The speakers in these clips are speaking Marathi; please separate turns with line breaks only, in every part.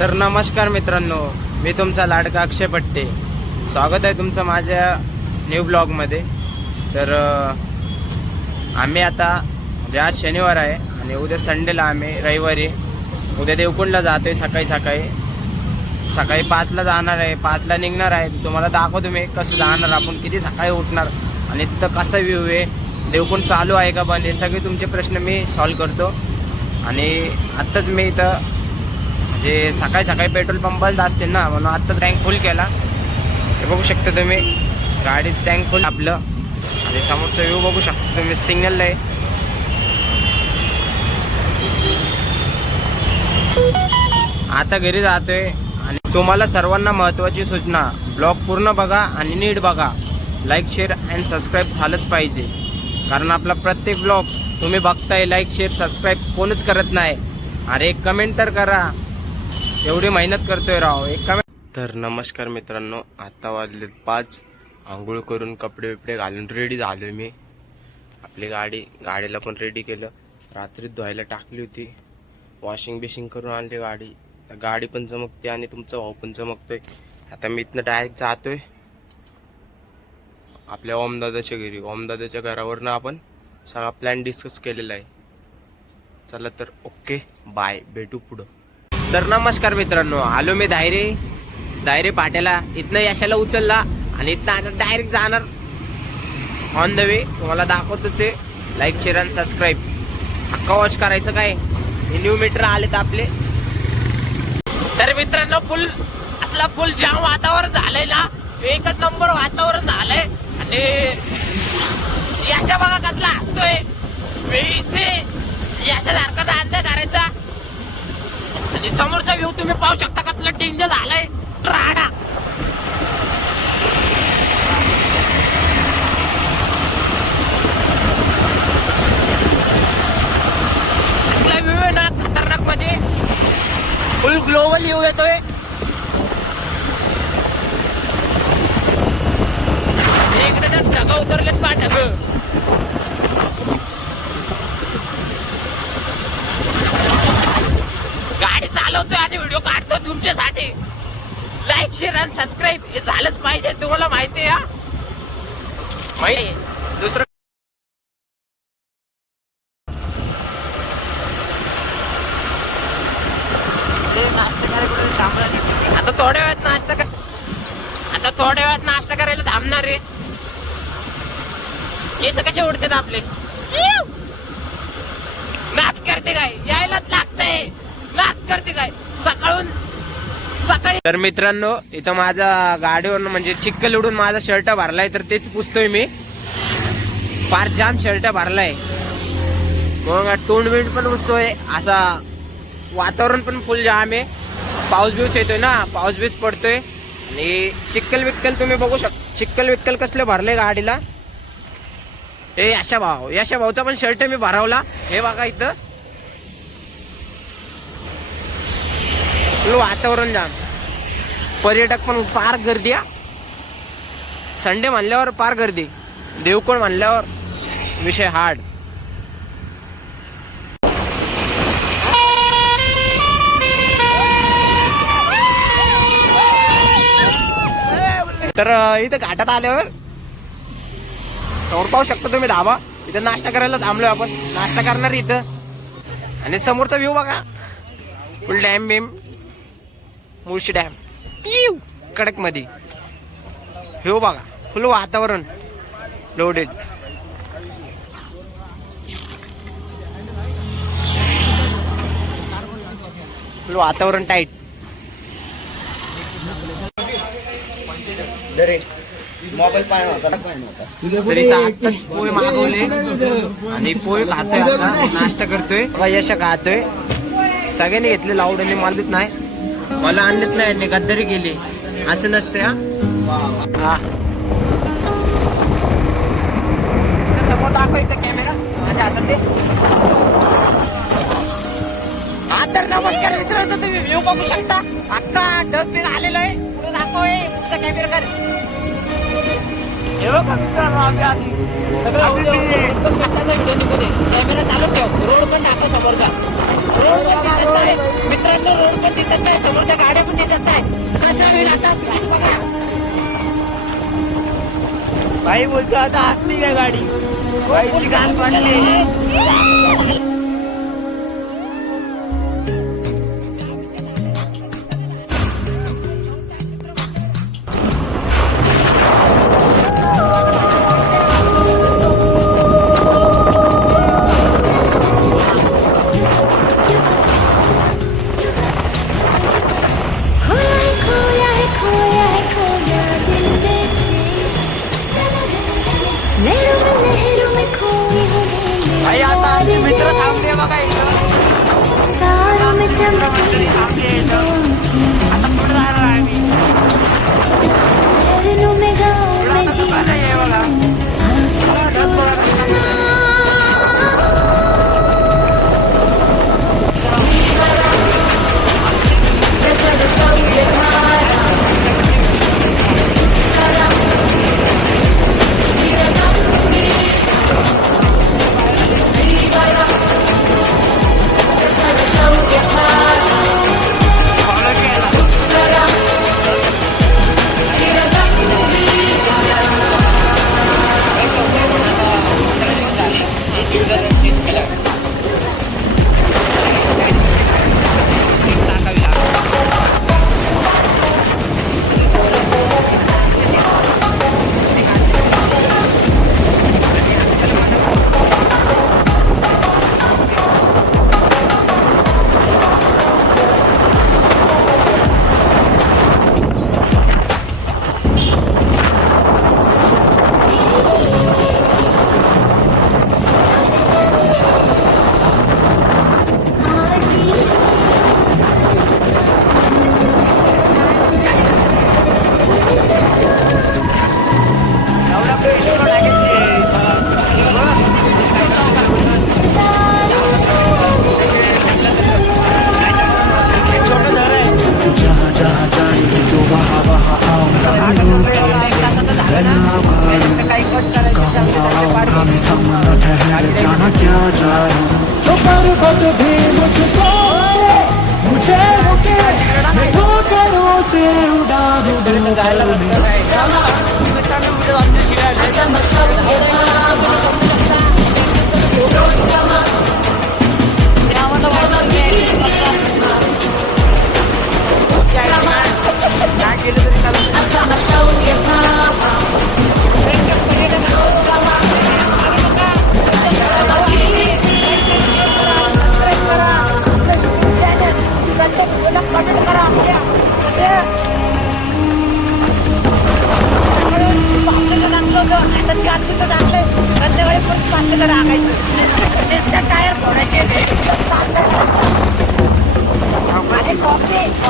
तर नमस्कार मित्रांनो मी तुमचा लाडका अक्षय पट्टे स्वागत आहे तुमचं माझ्या न्यू ब्लॉगमध्ये तर आम्ही आता म्हणजे आज शनिवार आहे आणि उद्या संडेला आम्ही रविवारी उद्या देवकुंडला जातो आहे सकाळी. सकाळी सकाळी पाचला जाणार आहे पाचला निघणार आहे. तुम्हाला दाखवतो मी कसं जाणार आपण किती सकाळी उठणार आणि तिथं कसा व्ह्यू आहे. देवकुंड चालू आहे का बंद हे सगळे तुमचे प्रश्न मी सॉल्व करतो. आणि आत्ताच मी इथं जे सकाळी सकाळी पेट्रोल पंप बंद असतील ना म्हणून आत्ताच टँक फुल केला. हे बघू शकता तुम्ही गाडीचं टँक फुल आपलं. आणि समोरचा व्ह्यू बघू शकता तुम्ही सिग्नलला आहे. आता घरी जातोय आणि तुम्हाला सर्वांना महत्त्वाची सूचना ब्लॉग पूर्ण बघा आणि नीट बघा. लाईक शेअर अँड सबस्क्राईब झालंच पाहिजे. कारण आपला प्रत्येक ब्लॉग तुम्ही बघताय लाईक शेअर सबस्क्राईब कोणच करत नाही. अरे एक कमेंट तर करा. एवढी मेहनत करतोय राव. एक कमेंट तर नमस्कार मित्रांनो आता वाजले पाच. आंघोळ करून कपडे बिपडे घालून रेडी झालोय मी. आपली गाडी गाडीला पण रेडी केलं. रात्रीत धुवायला टाकली होती. वॉशिंग बिशिंग करून आणली गाडी. गाडी पण चमकते आणि तुमचा भाऊ पण चमकतोय. आता मी इथनं डायरेक्ट जातोय. आपल्या ओमदादाच्या घरी. ओमदादाच्या घरावरनं आपण सगळा प्लॅन डिस्कस केलेला आहे. चला तर ओके बाय भेटू पुढं. तर नमस्कार मित्रांनो आलो मी धायरे धायरे पाट्याला इथनं यशाला उचलला आणि इथनं आता डायरेक्ट जाणार ऑन द वे तुम्हाला दाखवतोच आहे. लाईक शेअर आणि सबस्क्राईब अक्का वॉच करायचं काय? हे न्यू मीटर आलेत आपले. तर मित्रांनो फुल असला फुल जाम वातावरण झालंय ना एकच नंबर वातावरण झालंय. आणि यशा बघा कसला असतोय वेळीचे यशासारखा म्हणजे आणि समोरचा व्ह्यू तुम्ही पाहू शकता का तुला डेंजर झालाय? राडा. असला व्ह्यू आहे ना खतरनाकमध्ये फुल ग्लोबल व्ह्यू येतोय. इकडे तर ढग उतरलेत पा ढग. गाडी आणि व्हिडिओ काढतो तुमच्यासाठी. लाईक शेअर आणि सबस्क्राईब हे झालंच पाहिजे तुम्हाला माहिती आहे हा? दुसरं आता थोड्या वेळात नाश्ता कर आता थोड्या वेळात नाश्ता करायला थांबणार रे केस कसे उडतात आपले नाक करते काय यायलाच लागतंय नाक करते काय सकाळून सकाळी तर मित्रांनो इथं माझा गाडीवर म्हणजे चिक्कल उडून माझा शर्ट भरलाय तर तेच पुसतोय मी. फार जाम शर्ट भरलाय. मग टोन बिंड पण उठतोय असा वातावरण पण फुल जाम आहे. पाऊस बिऊस येतोय ना पाऊस बीस पडतोय. आणि चिक्कल विक्कल तुम्ही बघू शक चिक्कल विक्कल कसले भरले गाडीला. ए अशा भाऊ याशा भाऊचा पण शर्ट मी भरवला. हे बघा इथं. वातावरण जाम. पर्यटक पण फार गर्दी हा. संडे म्हणल्यावर फार गर्दी देवकोण म्हणल्यावर विषय हार्ड तर इथं घाटात आल्यावर समोर पाहू शकता तुम्ही धाबा. इथं नाश्ता करायला थांबलोय आपण. नाश्ता करणार इथं. आणि समोरचा व्ह्यू बघा. फुल डॅम बिम मुळशी डॅम कडकमध्ये व्ह्यू बघा फुल वातावरण. लोडेड फुल वातावरण टाईट मोबाईल तरी पोहे मागवले. आणि पोहे खातोय नाश्ता करतोय यशा खातोय. सगळ्यांनी घेतले लावड आणि मला देत नाही. मला आणलेत नाही गद्दारी केली. असं नसते हा. समोर दाखवायचं कॅमेरा माझ्या हातात. हा तर नमस्कार मित्रांनो तुम्ही व्ह्यू बघू शकता. अक्का बिग आलेलो आहे. पुढे दाखव पुढचा कॅमेरा कर हे बघा मित्रांनो आम्ही आधी सगळं कॅमेरा चालू ठेव. रोड पण दाखव समोरचा.
रोड पण दिसत आहे मित्रांनो रोड पण दिसत नाही समोरच्या गाड्या पण दिसत नाही कसं
भाई बोलतो आता असली काय गाडी बाईची घाण पडली
तो वहा वहा आमचा हमें थमन ठहर जाना क्या जा रहा तो पर्वत भी मुझको मुझे रुके मैं तो करो से उड़ा दूँ दिल
में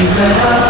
you better.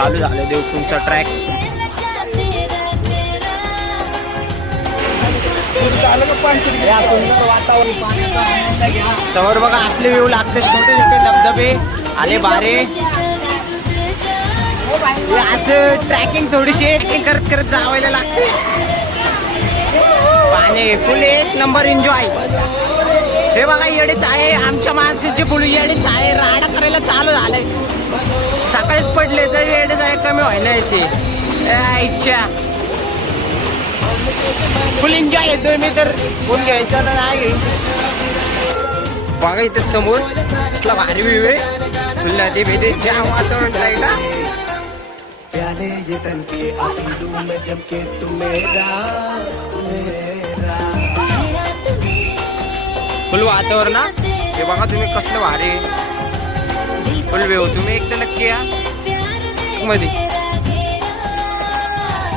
चालू झालं देवकुंडचा ट्रॅक समोर बघा असले व्ह्यू लागते छोटे छोटे धबधबे आले बारे. असं ट्रॅकिंग थोडीशी ट्रॅकिंग करत करत जावायला लागते. पाणी फुल एक नंबर एन्जॉय हे बघा येडे चाळे आमच्या माणसाची फुल येडे चाळे राडा करायला चालू झालंय. सकाळीच पडले तर येडे चाळे कमी व्हायला याचे. इच्छा फुल एन्जॉय येतोय मी तर. कोण घ्यायचं ना नाही बघा इथं समोर. कसला भारी व्ह्यू आहे. फुल नदी भेदे जाम वातावरण राहिला
प्याले ये तन के मैं जम के तू मेरा मेरा.
फुल वातावरण हा. हे बघा तुम्ही कसलं भारी. फुल हो तुम्ही एकदा नक्की या. मध्ये.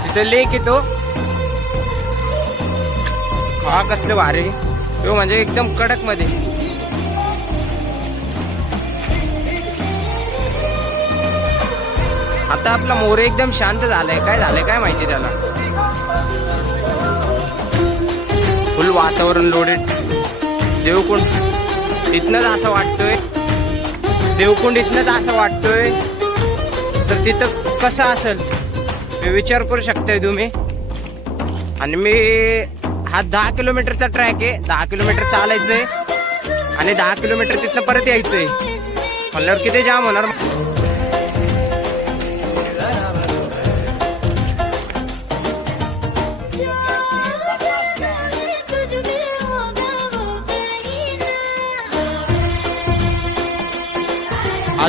तिथं लेक येतो हा कसलं भारी. तो म्हणजे एकदम कडकमध्ये आता आपला मोर एकदम शांत झालाय. काय झालंय काय माहिती त्याला? फुल वातावरण लोडेड देवकुंड इथनंच असं वाटतोय. देवकुंड इथनंच असं वाटतोय. तर तिथं कसं असेल? विचार करू शकताय तुम्ही. आणि मी हा दहा किलोमीटरचा ट्रॅक आहे. दहा किलोमीटर चालायचंय. आणि दहा किलोमीटर तिथनं परत यायचंय. म्हणल्यावर किती जाम होणार?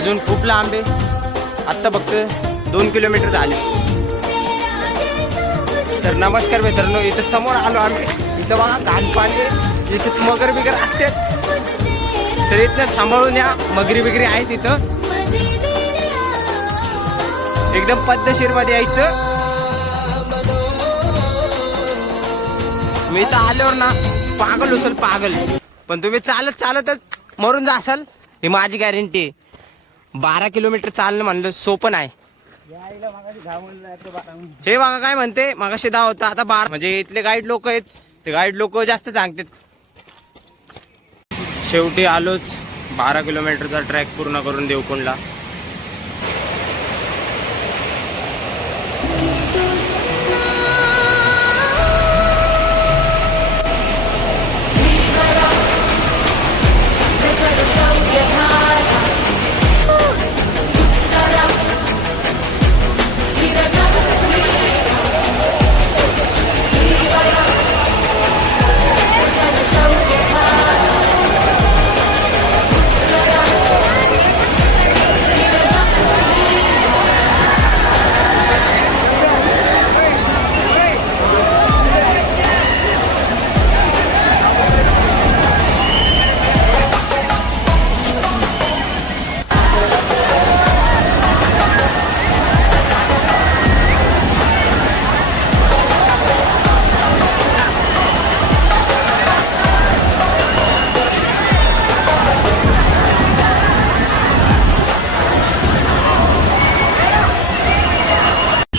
अजून खूप लांब आहे. आत्ता फक्त दोन किलोमीटर झाले. तर नमस्कार मित्रांनो इथं समोर आलो आम्ही. इथं बघा घाण पाणी याच्यात मगर बिगर असते. तर इथनं सांभाळून या मगरी बिगरी आहेत इथं. एकदम पद्धतशीरमध्ये यायचं. मी इथं आल्यावर ना पागल उसल पागल. पण तुम्ही चालत चालतच मरून जासाल ही माझी गॅरंटी आहे. बारा किलोमीटर चालणं म्हणलं सोपं नाही. हे बघा काय म्हणते? मागाशी दहा होता आता बारा. म्हणजे इथले गाईड लोक आहेत ते गाईड लोक जास्त सांगतात. शेवटी आलोच बारा किलोमीटरचा ट्रॅक पूर्ण करून देवकुंडला.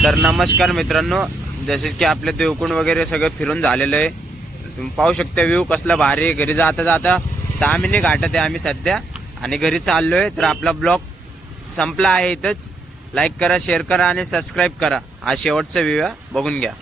तर नमस्कार मित्रांनो जसे की आपले देवकुंड वगैरे सगळं फिरून झालेलं आहे. तुम्ही पाहू शकता व्ह्यू कसला भारी घरी जाता जाता तामिनी घाटात आहे आम्ही सध्या आणि घरी चाललो आहे तर आपला ब्लॉग संपला आहे इथंच. लाईक करा शेअर करा आणि सबस्क्राईब करा. हा शेवटचा व्ह्यू आहे. बघून घ्या.